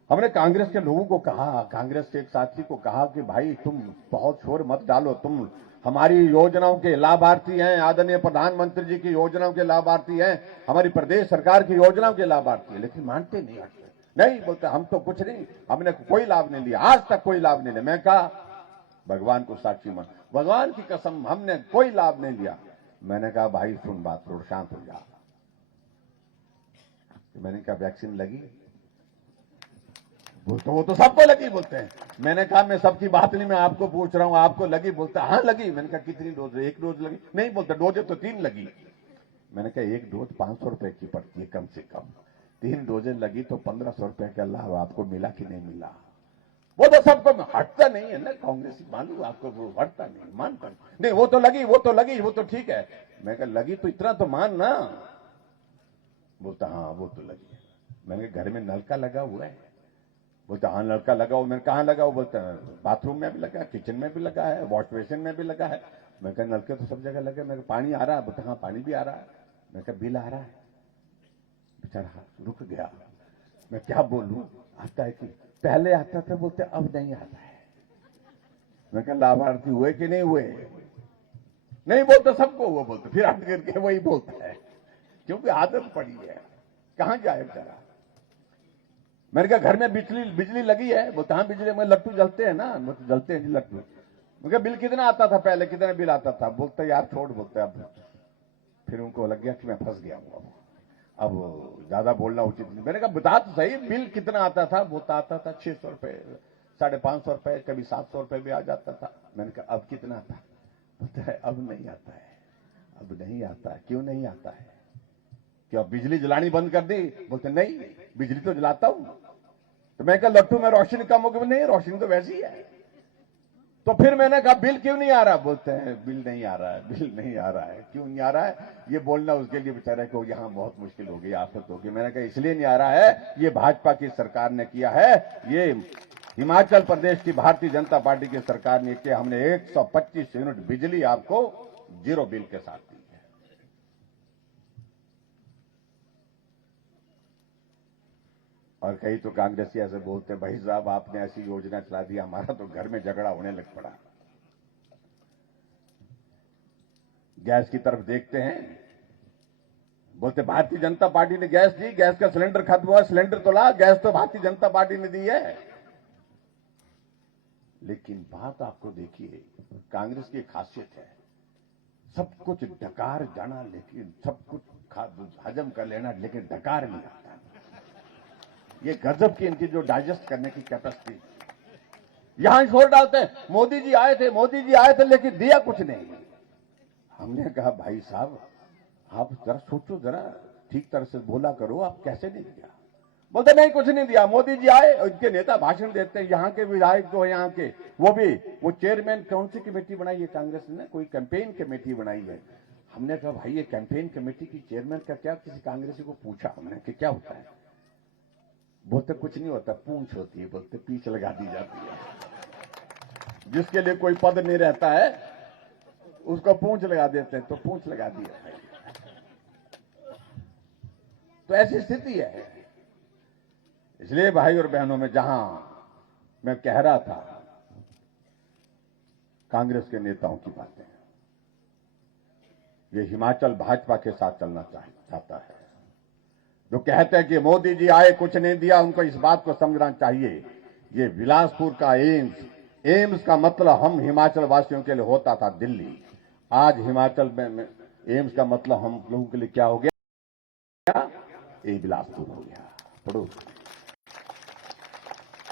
हमने कांग्रेस के लोगों को कहा, कांग्रेस के एक साथी को कहा कि भाई तुम बहुत शोर मत डालो, तुम हमारी योजनाओं के लाभार्थी हैं, आदरणीय प्रधानमंत्री जी की योजनाओं के लाभार्थी हैं, हमारी प्रदेश सरकार की योजनाओं के लाभार्थी हैं। लेकिन मानते नहीं, हटते नहीं, बोलते हम तो कुछ नहीं, हमने कोई लाभ नहीं लिया, आज तक कोई लाभ नहीं लिया। मैं कहा भगवान को साक्षी मान, भगवान की कसम हमने कोई लाभ नहीं लिया। मैंने कहा भाई सुन बात, थोड़ा शांत हो जा। मैंने कहा वैक्सीन लगी? बोलते वो तो सबको लगी बोलते हैं। मैंने कहा मैं सबकी बात नहीं, मैं आपको पूछ रहा हूं, आपको लगी? बोलते हाँ लगी। मैंने कहा कितनी डोज? 1 डोज लगी? नहीं, बोलते डोजें तो 3 लगी। मैंने कहा 1 डोज 500 रुपए की पड़ती है कम से कम, 3 डोजें लगी तो 1500 रुपए का लाभ आपको मिला कि नहीं मिला? वो तो सबको हटता नहीं है ना, कांग्रेस मालूम आपको, वो हटता नहीं, मानता नहीं, वो तो लगी, वो तो लगी, वो तो ठीक है। मैं कहा लगी तो इतना तो मान ना। बोलता हाँ वो तो लगी। मैंने घर में नलका लगा हुआ है? बोलता हाँ नलका लगा हुआ। मैंने कहाँ लगा हुआ? बोलता बाथरूम में भी लगा है, किचन में भी लगा है, वॉश बेसिन में भी लगा है। मैं कहा नलके तो सब जगह लगे। मैं पानी आ रहा है? बोलता हाँ पानी भी आ रहा है। मैं कहा बिल आ रहा है? बेचारा रुक गया। मैं क्या बोलूं, आता है कि पहले आता था, बोलते अब नहीं आता है। मैं कहा लाभार्थी हुए कि नहीं हुए? नहीं बोलते सबको हुआ। बोलते फिर हट करके वही बोलता है, क्योंकि आदत पड़ी है, कहां जाए बेचारा। मैंने कहा घर में बिजली लगी है? बोलता हाँ बिजली में लट्टू जलते हैं ना। मतलब जलते हैं जी लट्टू। मैं कहा बिल कितना आता था पहले, कितना बिल आता था? बोलते यार छोड़, बोलते अब। फिर उनको लग गया कि मैं फंस गया हूं, अब ज्यादा बोलना उचित नहीं। मैंने कहा बता तो सही बिल कितना आता था? बोलता आता था 600 रुपए, 550 रुपए, कभी 700 रुपए भी आ जाता था। मैंने कहा अब कितना आता? बोलता है अब नहीं आता है। अब नहीं आता है? क्यों नहीं आता है? क्या बिजली जलानी बंद कर दी? बोलते नहीं बिजली तो जलाता हूं। तो मैं कहा लट्टू में रोशनी कम हो गई? नहीं रोशनी तो वैसी है। तो फिर मैंने कहा बिल क्यों नहीं आ रहा? बोलते हैं बिल नहीं आ रहा है, बिल नहीं आ रहा है। क्यों नहीं आ रहा है? ये बोलना उसके लिए बेचारे को यहां बहुत मुश्किल हो गई, आफत हो गई। मैंने कहा इसलिए नहीं आ रहा है, ये भाजपा की सरकार ने किया है, ये हिमाचल प्रदेश की भारतीय जनता पार्टी की सरकार ने किया। हमने 125 यूनिट बिजली आपको 0 बिल के साथ दी है। और कई तो कांग्रेसी ऐसे बोलते हैं भाई साहब आपने ऐसी योजना चला दी, हमारा तो घर में झगड़ा होने लग पड़ा। गैस की तरफ देखते हैं, बोलते भारतीय जनता पार्टी ने गैस दी, गैस का सिलेंडर खत्म हुआ, सिलेंडर तो ला, गैस तो भारतीय जनता पार्टी ने दी है। लेकिन बात आपको देखिए, कांग्रेस की खासियत है, सब कुछ डकार जाना, लेकिन सब कुछ हजम कर लेना, लेकिन डकार नहीं आता। ये गजब की इनकी जो डाइजेस्ट करने की कैपेसिटी, यहां छोड़ डालते हैं मोदी जी आए थे, मोदी जी आए थे, लेकिन दिया कुछ नहीं। हमने कहा भाई साहब आप जरा सोचो, जरा ठीक तरह से बोला करो, आप कैसे नहीं दिया? बोलते नहीं कुछ नहीं दिया, मोदी जी आए, इनके नेता भाषण देते हैं, यहाँ के विधायक जो है यहाँ के, वो चेयरमैन कौन सी कमेटी बनाई है कांग्रेस ने? कोई कैंपेन कमेटी बनाई है। हमने कहा भाई ये कैंपेन कमेटी की चेयरमैन का क्या? किसी कांग्रेसी को पूछा हमने कि क्या होता है? बोलते कुछ नहीं होता, पूंछ होती है। बोलते पीछ लगा दी जाती है। जिसके लिए कोई पद नहीं रहता है उसको पूंछ लगा देते हैं, तो पूंछ लगा दी है। तो ऐसी स्थिति है। इसलिए भाई और बहनों में जहां मैं कह रहा था कांग्रेस के नेताओं की बातें, ये हिमाचल भाजपा के साथ चलना चाहता है। जो कहते हैं कि मोदी जी आए कुछ नहीं दिया, उनको इस बात को समझना चाहिए, ये बिलासपुर का एम्स का मतलब हम हिमाचल वासियों के लिए होता था दिल्ली। आज हिमाचल में एम्स का मतलब हम लोगों के लिए क्या हो गया? ये बिलासपुर हो गया। पढ़ो,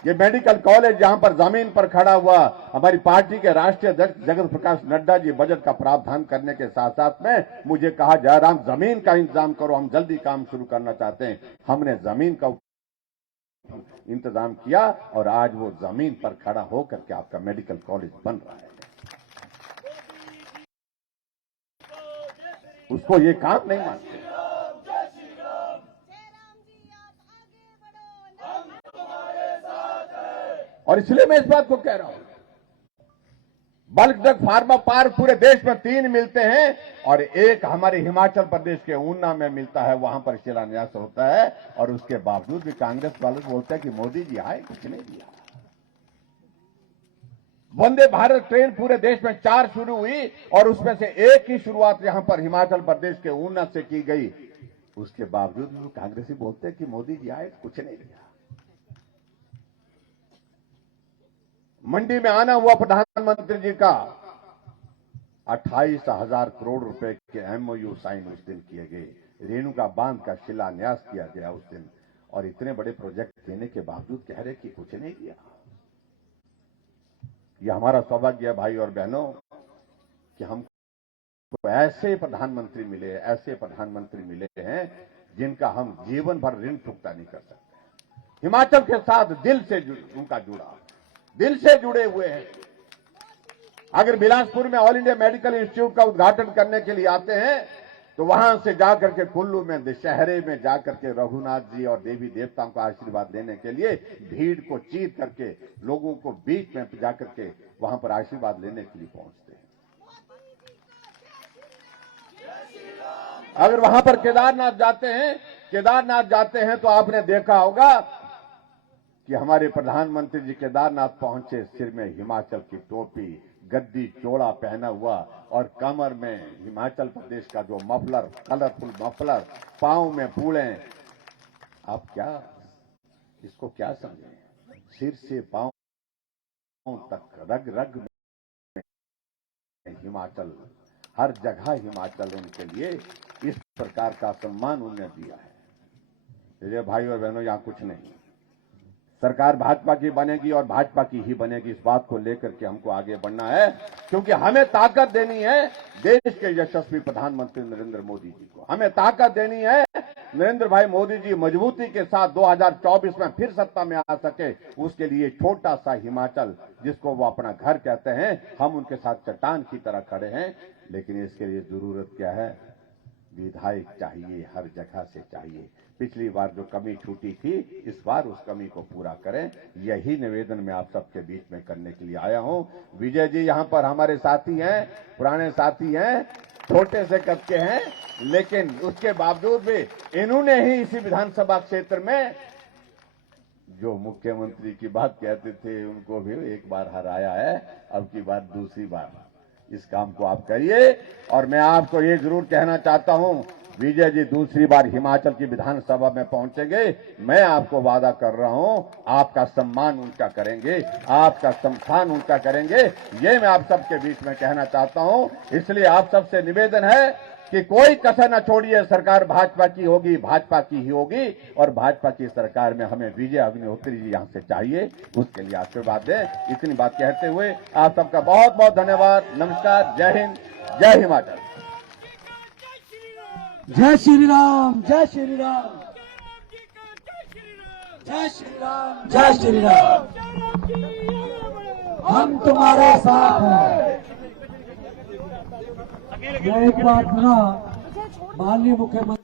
ये मेडिकल कॉलेज जहां पर जमीन पर खड़ा हुआ, हमारी पार्टी के राष्ट्रीय अध्यक्ष जगत प्रकाश नड्डा जी बजट का प्रावधान करने के साथ साथ में मुझे कहा जयराम जमीन का इंतजाम करो, हम जल्दी काम शुरू करना चाहते हैं। हमने जमीन का इंतजाम किया और आज वो जमीन पर खड़ा होकर के आपका मेडिकल कॉलेज बन रहा है। उसको ये काम नहीं मानते। और इसलिए मैं इस बात को कह रहा हूं, बल्क ड्रग फार्मा पार्क पूरे देश में 3 मिलते हैं और एक हमारे हिमाचल प्रदेश के ऊना में मिलता है, वहां पर शिलान्यास होता है। और उसके बावजूद भी कांग्रेस वाले बोलते हैं कि मोदी जी आए कुछ नहीं दिया। वंदे भारत ट्रेन पूरे देश में 4 शुरू हुई और उसमें से एक ही शुरुआत यहां पर हिमाचल प्रदेश के ऊना से की गई। उसके बावजूद भी कांग्रेसी बोलते हैं कि मोदी जी आए कुछ नहीं दिया। मंडी में आना हुआ प्रधानमंत्री जी का 28,000 करोड़ रुपए के एमओयू साइन उस दिन किए गए। रेणुका बांध का शिलान्यास किया गया उस दिन, और इतने बड़े प्रोजेक्ट देने के बावजूद कह रहे कि कुछ नहीं किया। यह हमारा सौभाग्य है भाई और बहनों कि हमको ऐसे प्रधानमंत्री मिले, ऐसे प्रधानमंत्री मिले हैं जिनका हम जीवन भर ऋण चुकता नहीं कर सकते। हिमाचल के साथ दिल से उनका जुड़ा, दिल से जुड़े हुए हैं। अगर बिलासपुर में ऑल इंडिया मेडिकल इंस्टीट्यूट का उद्घाटन करने के लिए आते हैं तो वहां से जाकर के कुल्लू में दशहरे में जाकर के रघुनाथ जी और देवी देवताओं का आशीर्वाद लेने के लिए भीड़ को चीर करके लोगों को बीच में जाकर के वहां पर आशीर्वाद लेने के लिए पहुंचते हैं। अगर वहां पर केदारनाथ जाते हैं तो आपने देखा होगा कि हमारे प्रधानमंत्री जी केदारनाथ पहुंचे, सिर में हिमाचल की टोपी, गद्दी चोला पहना हुआ और कमर में हिमाचल प्रदेश का जो मफलर, कलरफुल मफलर, पांव में पूले। आप क्या इसको क्या समझें? सिर से पांव तक रग रग में हिमाचल, हर जगह हिमाचल उनके लिए इस प्रकार का सम्मान उन्हें दिया है। इसलिए भाई और बहनों, यहां कुछ नहीं, सरकार भाजपा की बनेगी और भाजपा की ही बनेगी। इस बात को लेकर के हमको आगे बढ़ना है, क्योंकि हमें ताकत देनी है देश के यशस्वी प्रधानमंत्री नरेंद्र मोदी जी को। हमें ताकत देनी है नरेंद्र भाई मोदी जी मजबूती के साथ 2024 में फिर सत्ता में आ सके। उसके लिए छोटा सा हिमाचल, जिसको वो अपना घर कहते हैं, हम उनके साथ चट्टान की तरह खड़े हैं। लेकिन इसके लिए जरूरत क्या है? विधायक चाहिए, हर जगह से चाहिए। पिछली बार जो कमी छूटी थी, इस बार उस कमी को पूरा करें। यही निवेदन मैं आप सबके बीच में करने के लिए आया हूं। विजय जी यहां पर हमारे साथी हैं, पुराने साथी हैं, छोटे से कद के हैं, लेकिन उसके बावजूद भी इन्होंने ही इसी विधानसभा क्षेत्र में जो मुख्यमंत्री की बात कहते थे उनको भी एक बार हराया है। अब की बात दूसरी बार इस काम को आप करिए। और मैं आपको ये जरूर कहना चाहता हूं, विजय जी दूसरी बार हिमाचल की विधानसभा में पहुंचेंगे, मैं आपको वादा कर रहा हूं, आपका सम्मान उनका करेंगे, आपका सम्मान उनका करेंगे। ये मैं आप सबके बीच में कहना चाहता हूं। इसलिए आप सबसे निवेदन है कि कोई कसर न छोड़िए, सरकार भाजपा की होगी, भाजपा की ही होगी, और भाजपा की सरकार में हमें विजय अग्निहोत्री जी यहां से चाहिए, उसके लिए आशीर्वाद दें। इतनी बात कहते हुए आप सबका बहुत बहुत धन्यवाद। नमस्कार, जय हिंद, जय हिमाचल। जय श्री राम, जय श्री राम, जय श्री राम, जय श्री राम। हम तुम्हारे साथ हैं। मैं एक बात सुना, माननीय मुख्यमंत्री